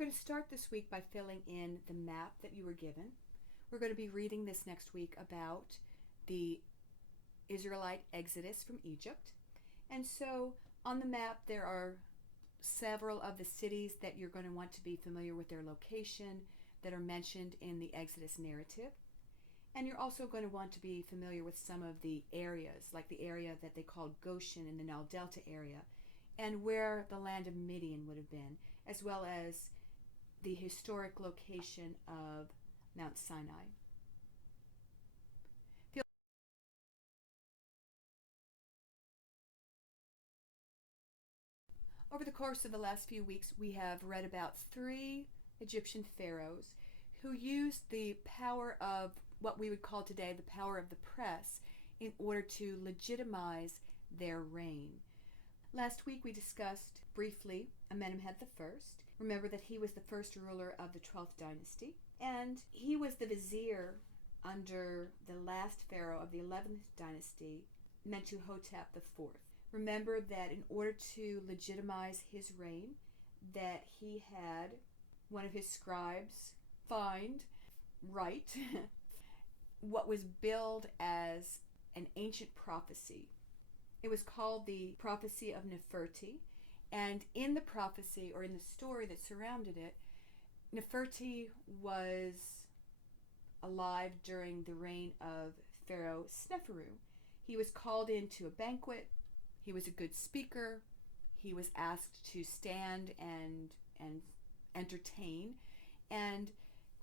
going to start this week by filling in the map that you were given. We're going to be reading this next week about the Israelite Exodus from Egypt. And so on the map there are several of the cities that you're going to want to be familiar with their location that are mentioned in the Exodus narrative. And you're also going to want to be familiar with some of the areas, like the area that they called Goshen in the Nile Delta area, and where the land of Midian would have been, as well as the historic location of Mount Sinai. Over the course of the last few weeks, we have read about 3 Egyptian pharaohs who used the power of what we would call today the power of the press in order to legitimize their reign. Last week we discussed briefly Amenemhat I. Remember that he was the first ruler of the 12th dynasty, and he was the vizier under the last pharaoh of the 11th dynasty, Mentuhotep IV. Remember that in order to legitimize his reign, that he had one of his scribes write what was billed as an ancient prophecy. It was called the prophecy of Neferti, and in the prophecy, or in the story that surrounded it, Neferti was alive during the reign of Pharaoh Sneferu. He was called into a banquet. He was a good speaker. He was asked to stand and entertain. And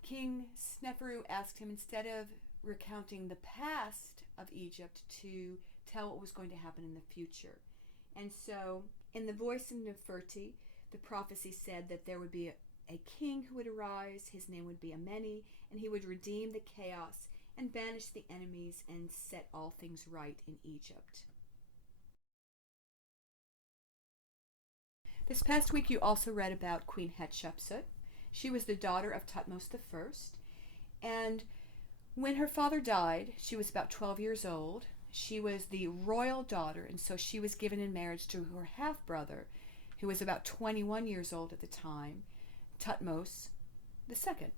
King Sneferu asked him, instead of recounting the past of Egypt, to tell what was going to happen in the future. And so, in the voice of Neferti, the prophecy said that there would be a king who would arise. His name would be Ameni, and he would redeem the chaos and banish the enemies and set all things right in Egypt. This past week you also read about Queen Hatshepsut. She was the daughter of Thutmose I, and when her father died, she was about 12 years old. She was the royal daughter, and so she was given in marriage to her half-brother, who was about 21 years old at the time, Thutmose II.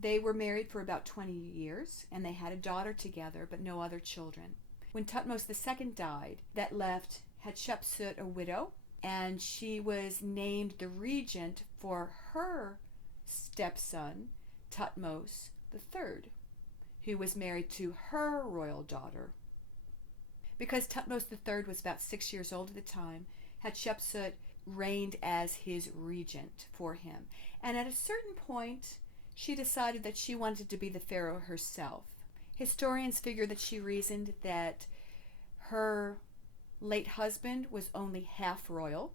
They were married for about 20 years, and they had a daughter together, but no other children. When Thutmose II died, that left Hatshepsut a widow, and she was named the regent for her stepson, Thutmose III, who was married to her royal daughter. Because Thutmose III was about 6 years old at the time, Hatshepsut reigned as his regent for him. And at a certain point, she decided that she wanted to be the pharaoh herself. Historians figure that she reasoned that her late husband was only half royal.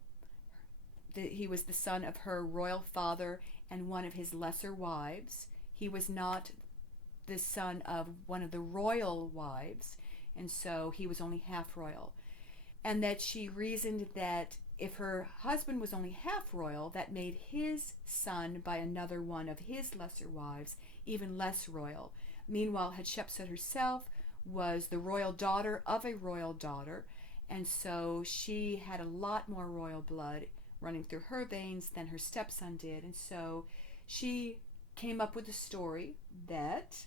He was the son of her royal father and one of his lesser wives. He was not the son of one of the royal wives, and so he was only half royal. And that she reasoned that if her husband was only half royal, that made his son by another one of his lesser wives even less royal. Meanwhile, Hatshepsut herself was the royal daughter of a royal daughter, and so she had a lot more royal blood running through her veins than her stepson did. And so she came up with a story that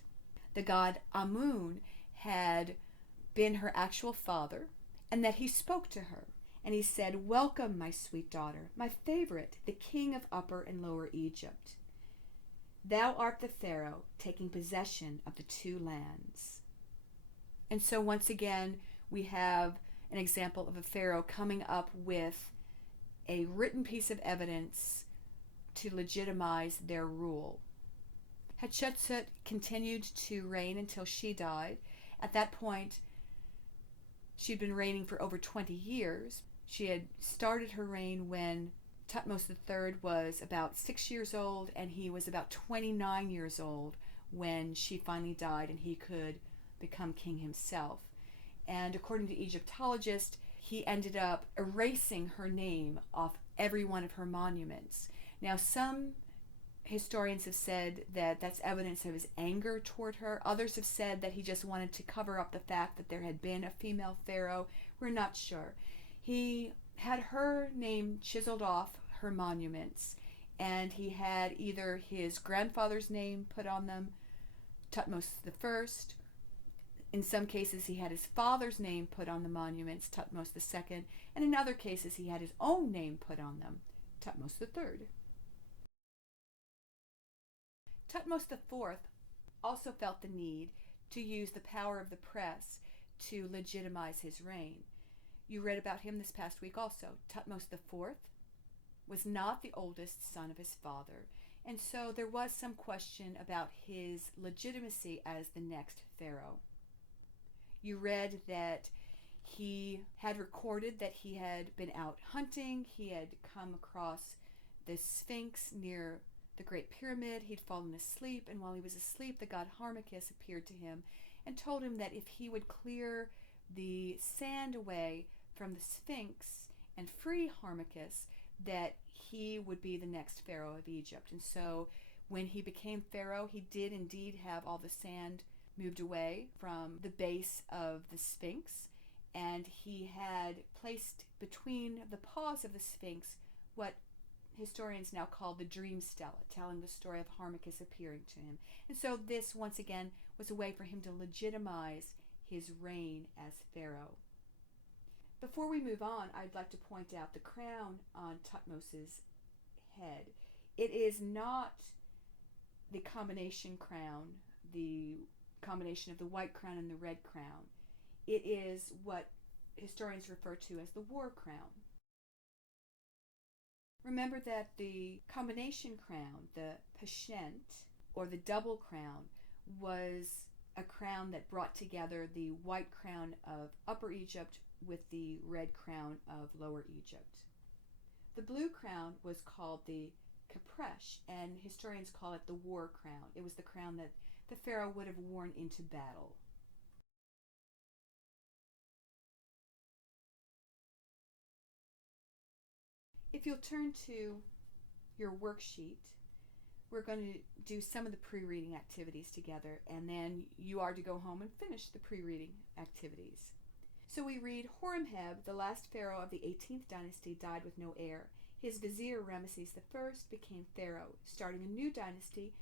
the god Amun had been her actual father, and that he spoke to her. And he said, "Welcome, my sweet daughter, my favorite, the king of Upper and Lower Egypt. Thou art the Pharaoh, taking possession of the 2 lands." And so once again, we have an example of a pharaoh coming up with a written piece of evidence to legitimize their rule. Hatshepsut continued to reign until she died. At that point, she'd been reigning for over 20 years. She had started her reign when Thutmose III was about 6 years old, and he was about 29 years old when she finally died and he could become king himself. And according to Egyptologists, he ended up erasing her name off every one of her monuments. Now, some historians have said that that's evidence of his anger toward her. Others have said that he just wanted to cover up the fact that there had been a female pharaoh. We're not sure. He had her name chiseled off her monuments, and he had either his grandfather's name put on them, Tutmosis the First. In some cases, he had his father's name put on the monuments, Tutmosis the Second, and in other cases, he had his own name put on them, Tutmosis the Third. Tutmosis the Fourth also felt the need to use the power of the press to legitimize his reign. You read about him this past week also. Tutmosis the Fourth was not the oldest son of his father, and so there was some question about his legitimacy as the next pharaoh. You read that he had recorded that he had been out hunting. He had come across the Sphinx near the Great Pyramid. He'd fallen asleep, and while he was asleep, the god Harmachis appeared to him and told him that if he would clear the sand away from the Sphinx and free Harmachis, that he would be the next pharaoh of Egypt. And so when he became pharaoh, he did indeed have all the sand moved away from the base of the Sphinx, and he had placed between the paws of the Sphinx what historians now call the dream stela, telling the story of Harmachis appearing to him. And so this, once again, was a way for him to legitimize his reign as pharaoh. Before we move on, I'd like to point out the crown on Tutmos's head. It is not the combination crown, the combination of the white crown and the red crown. It is what historians refer to as the war crown. Remember that the combination crown, the pashent, or the double crown, was a crown that brought together the white crown of Upper Egypt with the red crown of Lower Egypt. The blue crown was called the Kapresh, and historians call it the war crown. It was the crown that the pharaoh would have worn into battle. If you'll turn to your worksheet, we're going to do some of the pre-reading activities together, and then you are to go home and finish the pre-reading activities. So we read, Horemheb, the last pharaoh of the 18th dynasty, died with no heir. His vizier Ramesses I became pharaoh, starting a new dynasty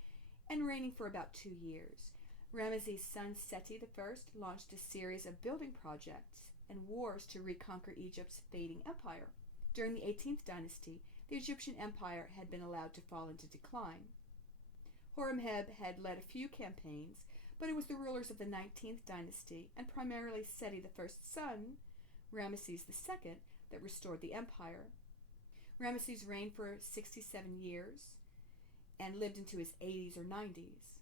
and reigning for about 2 years. Ramesses' son Seti I launched a series of building projects and wars to reconquer Egypt's fading empire. During the 18th dynasty, the Egyptian empire had been allowed to fall into decline. Horemheb had led a few campaigns, but it was the rulers of the 19th dynasty, and primarily Seti I's son, Ramesses II, that restored the empire. Ramesses reigned for 67 years and lived into his 80s or 90s.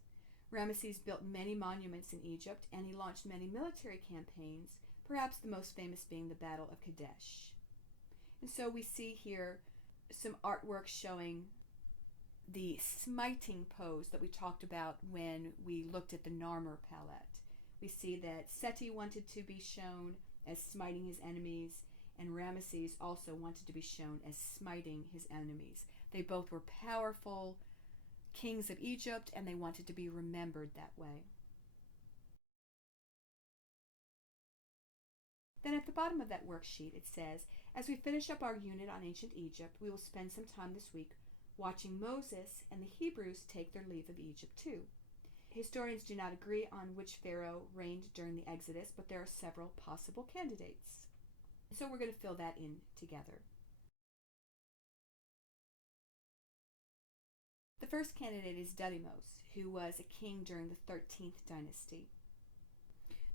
Ramesses built many monuments in Egypt, and he launched many military campaigns, perhaps the most famous being the Battle of Kadesh. And so we see here some artwork showing the smiting pose that we talked about when we looked at the Narmer palette. We see that Seti wanted to be shown as smiting his enemies, and Ramesses also wanted to be shown as smiting his enemies. They both were powerful kings of Egypt, and they wanted to be remembered that way. Then at the bottom of that worksheet it says, as we finish up our unit on ancient Egypt, we will spend some time this week watching Moses and the Hebrews take their leave of Egypt too. Historians do not agree on which pharaoh reigned during the Exodus, but there are several possible candidates. So we're going to fill that in together. The first candidate is Dudimos, who was a king during the 13th dynasty.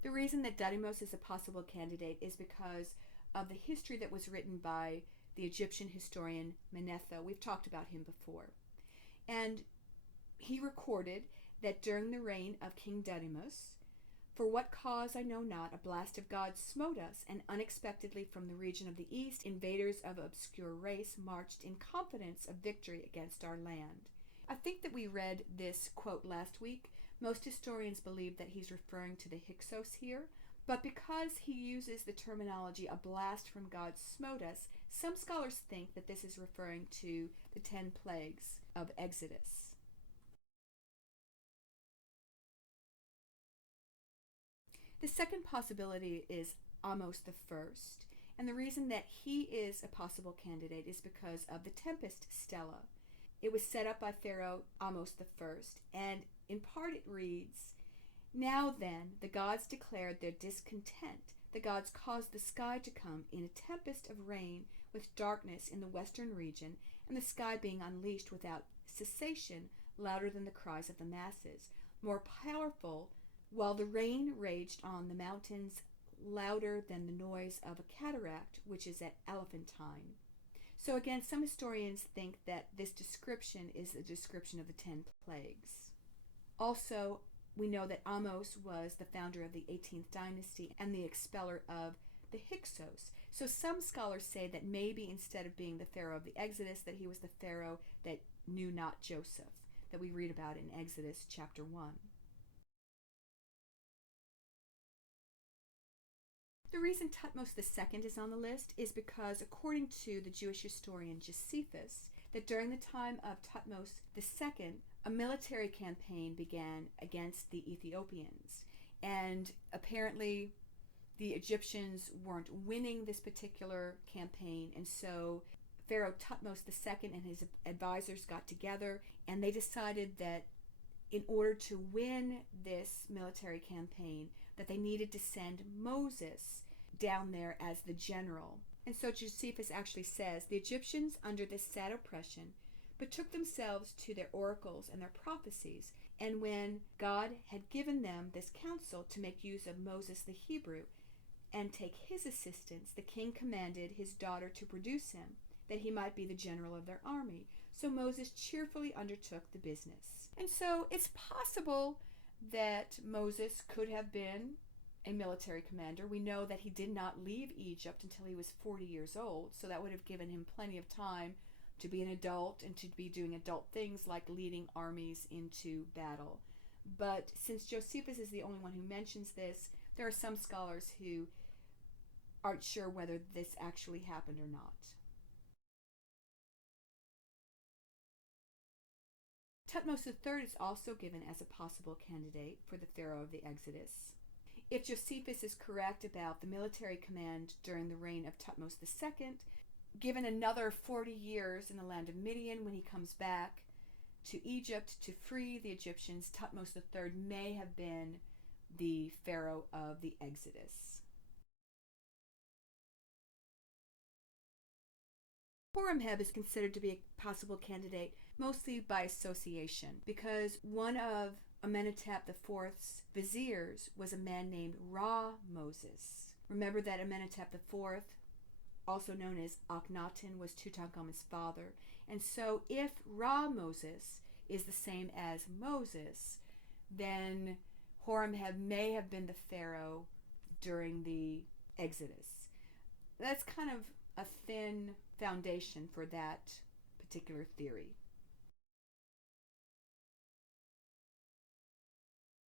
The reason that Dudimos is a possible candidate is because of the history that was written by the Egyptian historian Manetho. We've talked about him before. And he recorded that during the reign of King Dudimos, for what cause I know not, a blast of God smote us, and unexpectedly from the region of the east, invaders of obscure race marched in confidence of victory against our land. I think that we read this quote last week. Most historians believe that he's referring to the Hyksos here, but because he uses the terminology a blast from God smote us, some scholars think that this is referring to the 10 plagues of Exodus. The second possibility is Ahmose I, and the reason that he is a possible candidate is because of the Tempest Stela. It was set up by Pharaoh Ahmose I, and in part it reads, "Now then, the gods declared their discontent. The gods caused the sky to come in a tempest of rain with darkness in the western region, and the sky being unleashed without cessation, louder than the cries of the masses, more powerful, while the rain raged on the mountains, louder than the noise of a cataract, which is at Elephantine." So again, some historians think that this description is a description of the 10 plagues. Also, we know that Ahmose was the founder of the 18th dynasty and the expeller of the Hyksos. So some scholars say that maybe instead of being the Pharaoh of the Exodus, that he was the Pharaoh that knew not Joseph, that we read about in Exodus chapter 1. The reason Thutmose II is on the list is because, according to the Jewish historian Josephus, that during the time of Thutmose II, a military campaign began against the Ethiopians. And apparently the Egyptians weren't winning this particular campaign, and so Pharaoh Thutmose II and his advisors got together, and they decided that in order to win this military campaign, that they needed to send Moses down there as the general. And so Josephus actually says, "The Egyptians, under this sad oppression, betook themselves to their oracles and their prophecies, and when God had given them this counsel to make use of Moses the Hebrew and take his assistance, the king commanded his daughter to produce him, that he might be the general of their army. So Moses cheerfully undertook the business." And so it's possible that Moses could have been a military commander. We know that he did not leave Egypt until he was 40 years old, so that would have given him plenty of time to be an adult and to be doing adult things like leading armies into battle. But since Josephus is the only one who mentions this, there are some scholars who aren't sure whether this actually happened or not. Thutmose III is also given as a possible candidate for the Pharaoh of the Exodus. If Josephus is correct about the military command during the reign of Thutmose II, given another 40 years in the land of Midian when he comes back to Egypt to free the Egyptians, Thutmose III may have been the Pharaoh of the Exodus. Horemheb is considered to be a possible candidate mostly by association, because one of Amenhotep IV's viziers was a man named Ra Moses. Remember that Amenhotep IV, also known as Akhenaten, was Tutankhamun's father. And so if Ra Moses is the same as Moses, then Horemheb may have been the pharaoh during the Exodus. That's kind of a thin foundation for that particular theory.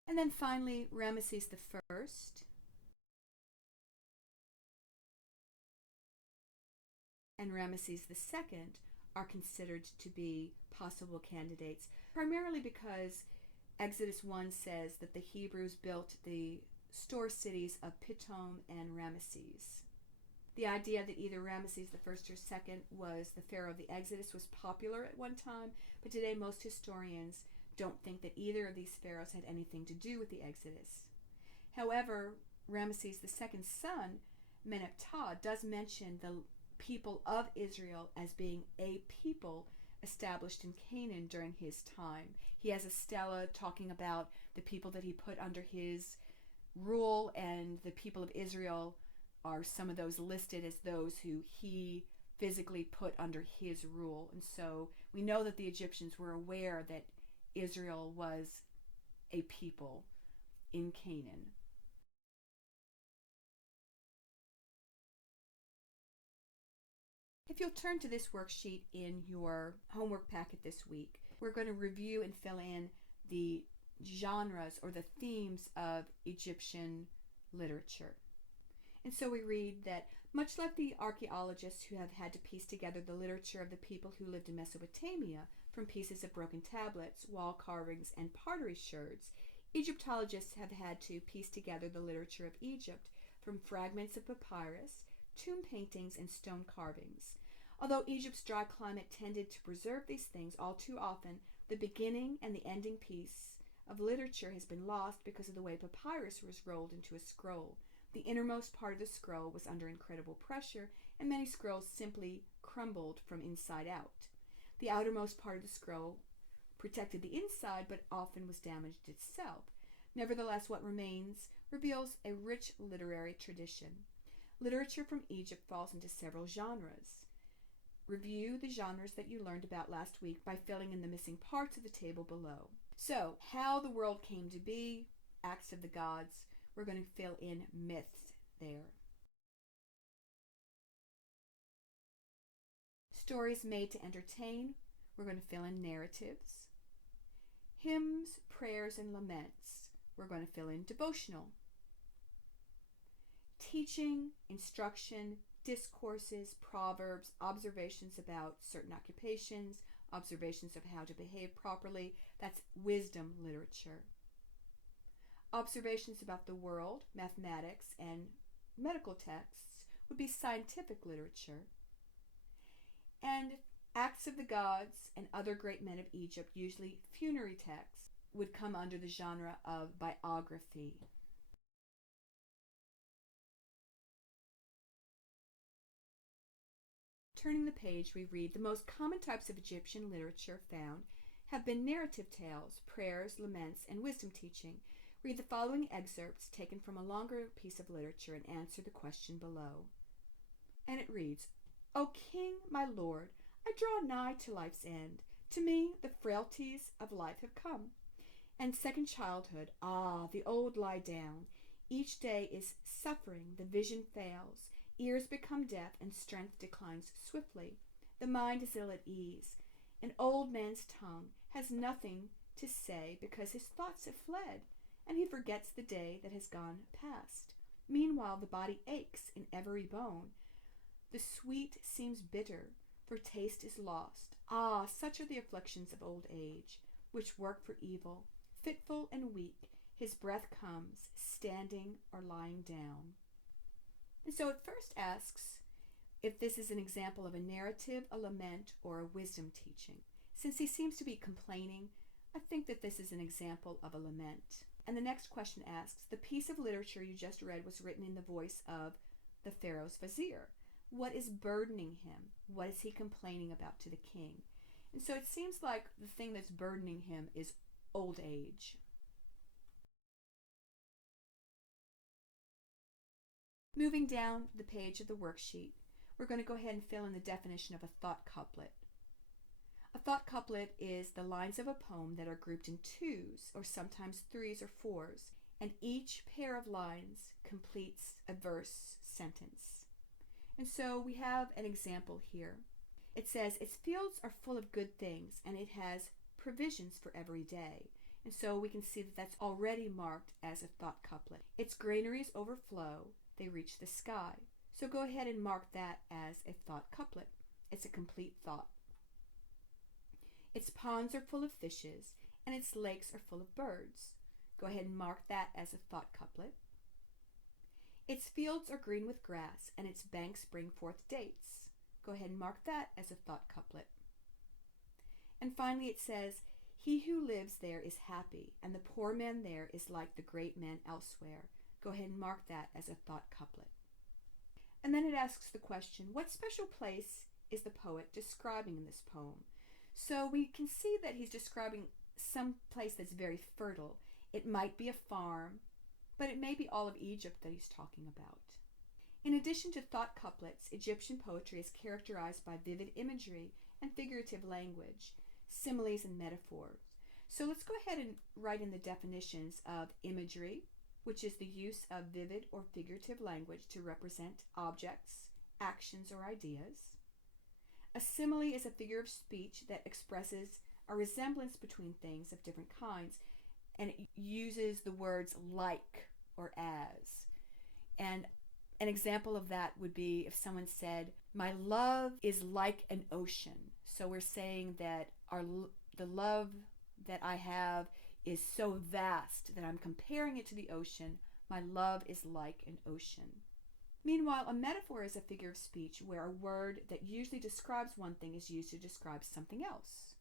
And then finally, Ramesses I and Ramesses II are considered to be possible candidates, primarily because Exodus 1 says that the Hebrews built the store cities of Pithom and Ramesses. The idea that either Ramesses I or II was the Pharaoh of the Exodus was popular at one time, but today most historians don't think that either of these pharaohs had anything to do with the Exodus. However, Ramesses II's son, Meneptah, does mention the people of Israel as being a people established in Canaan during his time. He has a stela talking about the people that he put under his rule, and the people of Israel are some of those listed as those who he physically put under his rule. And so we know that the Egyptians were aware that Israel was a people in Canaan. If you'll turn to this worksheet in your homework packet this week, we're going to review and fill in the genres or the themes of Egyptian literature. And so we read that much like the archaeologists who have had to piece together the literature of the people who lived in Mesopotamia from pieces of broken tablets, wall carvings, and pottery sherds, Egyptologists have had to piece together the literature of Egypt from fragments of papyrus, tomb paintings, and stone carvings. Although Egypt's dry climate tended to preserve these things, all too often the beginning and the ending piece of literature has been lost because of the way papyrus was rolled into a scroll. The innermost part of the scroll was under incredible pressure, and many scrolls simply crumbled from inside out. The outermost part of the scroll protected the inside, but often was damaged itself. Nevertheless, what remains reveals a rich literary tradition. Literature from Egypt falls into several genres. Review the genres that you learned about last week by filling in the missing parts of the table below. So, how the world came to be, acts of the gods, we're going to fill in myths there. Stories made to entertain, we're going to fill in narratives. Hymns, prayers, and laments, we're going to fill in devotional. Teaching, instruction, discourses, proverbs, observations about certain occupations, observations of how to behave properly, that's wisdom literature. Observations about the world, mathematics, and medical texts would be scientific literature. And acts of the gods and other great men of Egypt, usually funerary texts, would come under the genre of biography. Turning the page, we read the most common types of Egyptian literature found have been narrative tales, prayers, laments, and wisdom teaching. Read the following excerpts taken from a longer piece of literature and answer the question below. And it reads, O King, my lord, I draw nigh to life's end. To me the frailties of life have come. And second childhood, the old lie down. Each day is suffering, the vision fails. Ears become deaf, and strength declines swiftly. The mind is ill at ease. An old man's tongue has nothing to say because his thoughts have fled, and he forgets the day that has gone past. Meanwhile the body aches in every bone. The sweet seems bitter, for taste is lost. Such are the afflictions of old age, which work for evil. Fitful and weak, his breath comes, standing or lying down. And so it first asks if this is an example of a narrative, a lament, or a wisdom teaching. Since he seems to be complaining, I think that this is an example of a lament. And the next question asks, the piece of literature you just read was written in the voice of the Pharaoh's vizier. What is burdening him? What is he complaining about to the king? And so it seems like the thing that's burdening him is old age. Moving down the page of the worksheet, we're going to go ahead and fill in the definition of a thought couplet. A thought couplet is the lines of a poem that are grouped in twos, or sometimes threes or fours, and each pair of lines completes a verse sentence. And so we have an example here. It says, its fields are full of good things, and it has provisions for every day. And so we can see that that's already marked as a thought couplet. Its granaries overflow, they reach the sky. So go ahead and mark that as a thought couplet. It's a complete thought. Its ponds are full of fishes, and its lakes are full of birds. Go ahead and mark that as a thought couplet. Its fields are green with grass, and its banks bring forth dates. Go ahead and mark that as a thought couplet. And finally it says, he who lives there is happy, and the poor man there is like the great man elsewhere. Go ahead and mark that as a thought couplet. And then it asks the question, what special place is the poet describing in this poem? So we can see that he's describing some place that's very fertile. It might be a farm, but it may be all of Egypt that he's talking about. In addition to thought couplets, Egyptian poetry is characterized by vivid imagery and figurative language, similes and metaphors. So let's go ahead and write in the definitions of imagery, which is the use of vivid or figurative language to represent objects, actions, or ideas. A simile is a figure of speech that expresses a resemblance between things of different kinds, and it uses the words like or as. And an example of that would be if someone said, my love is like an ocean. So we're saying that the love that I have is so vast that I'm comparing it to the ocean. My love is like an ocean. Meanwhile, a metaphor is a figure of speech where a word that usually describes one thing is used to describe something else.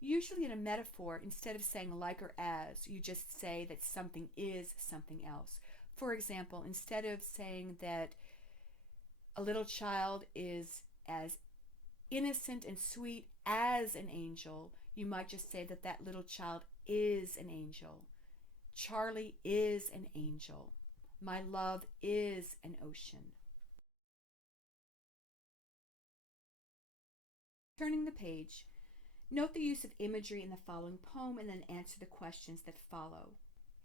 Usually in a metaphor, instead of saying like or as, you just say that something is something else. For example, instead of saying that a little child is as innocent and sweet as an angel, you might just say that that little child is an angel. Charlie is an angel. My love is an ocean. Turning the page, note the use of imagery in the following poem and then answer the questions that follow.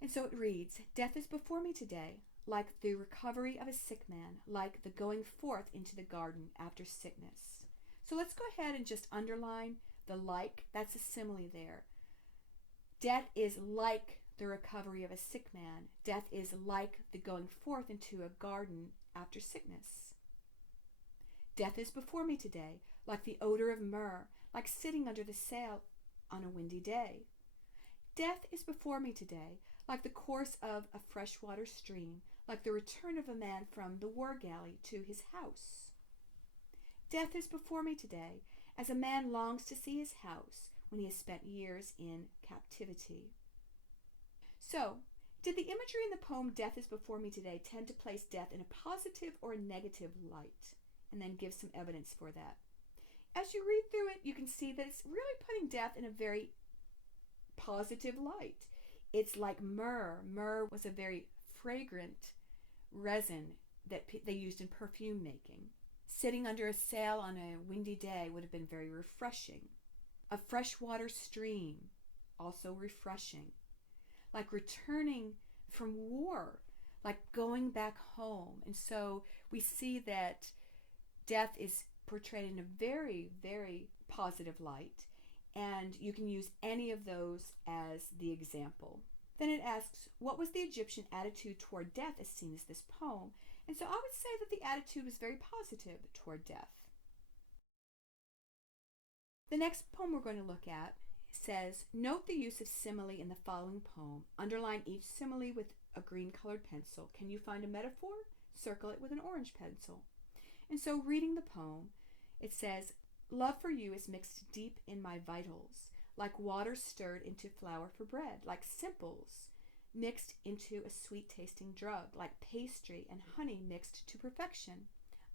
And so it reads, "Death is before me today, like the recovery of a sick man, like the going forth into the garden after sickness." So let's go ahead and just underline the like. That's a simile there. Death is like the recovery of a sick man. Death is like the going forth into a garden after sickness. Death is before me today, like the odor of myrrh, like sitting under the sail on a windy day. Death is before me today, like the course of a freshwater stream, like the return of a man from the war galley to his house. Death is before me today, as a man longs to see his house when he has spent years in captivity. So, did the imagery in the poem Death is Before Me Today tend to place death in a positive or a negative light? And then give some evidence for that. As you read through it, you can see that it's really putting death in a very positive light. It's like myrrh. Myrrh was a very fragrant resin that they used in perfume making. Sitting under a sail on a windy day would have been very refreshing. A freshwater stream, also refreshing. Like returning from war, like going back home. And so we see that death is portrayed in a very, very positive light, and you can use any of those as the example. Then it asks, what was the Egyptian attitude toward death as seen as this poem? And so I would say that the attitude was very positive toward death. The next poem we're going to look at says, note the use of simile in the following poem. Underline each simile with a green colored pencil. Can you find a metaphor? Circle it with an orange pencil. And so reading the poem, it says, love for you is mixed deep in my vitals, like water stirred into flour for bread, like simples mixed into a sweet-tasting drug, like pastry and honey mixed to perfection.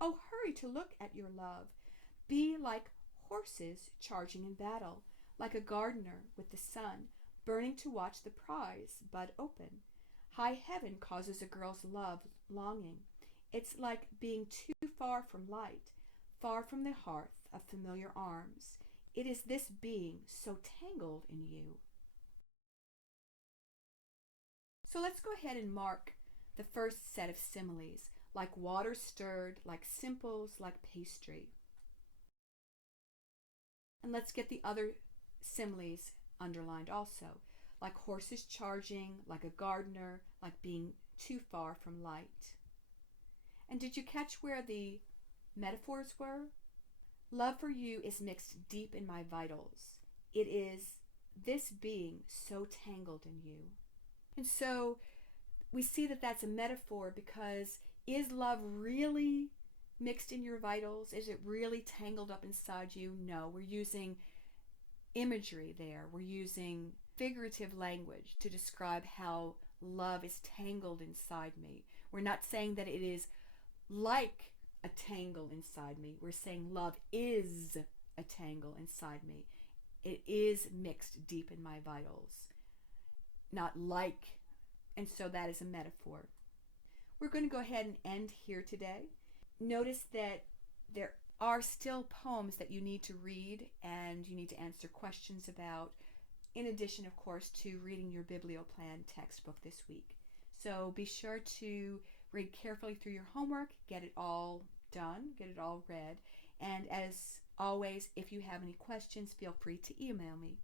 Oh, hurry to look at your love. Be like horses charging in battle, like a gardener with the sun, burning to watch the prize bud open. High heaven causes a girl's love longing. It's like being too far from light, far from the hearth of familiar arms. It is this being so tangled in you. So let's go ahead and mark the first set of similes, like water stirred, like simples, like pastry. And let's get the other similes underlined also, like horses charging, like a gardener, like being too far from light. And did you catch where the metaphors were? Love for you is mixed deep in my vitals. It is this being so tangled in you. And so we see that that's a metaphor, because is love really mixed in your vitals? Is it really tangled up inside you? No, we're using imagery there. We're using figurative language to describe how love is tangled inside me. We're not saying that it is like a tangle inside me. We're saying love is a tangle inside me. It is mixed deep in my vitals, not like. And so that is a metaphor. We're going to go ahead and end here today. Notice that there are still poems that you need to read and you need to answer questions about, in addition, of course, to reading your Biblioplan textbook this week. So be sure to read carefully through your homework, get it all done, get it all read. And as always, if you have any questions, feel free to email me.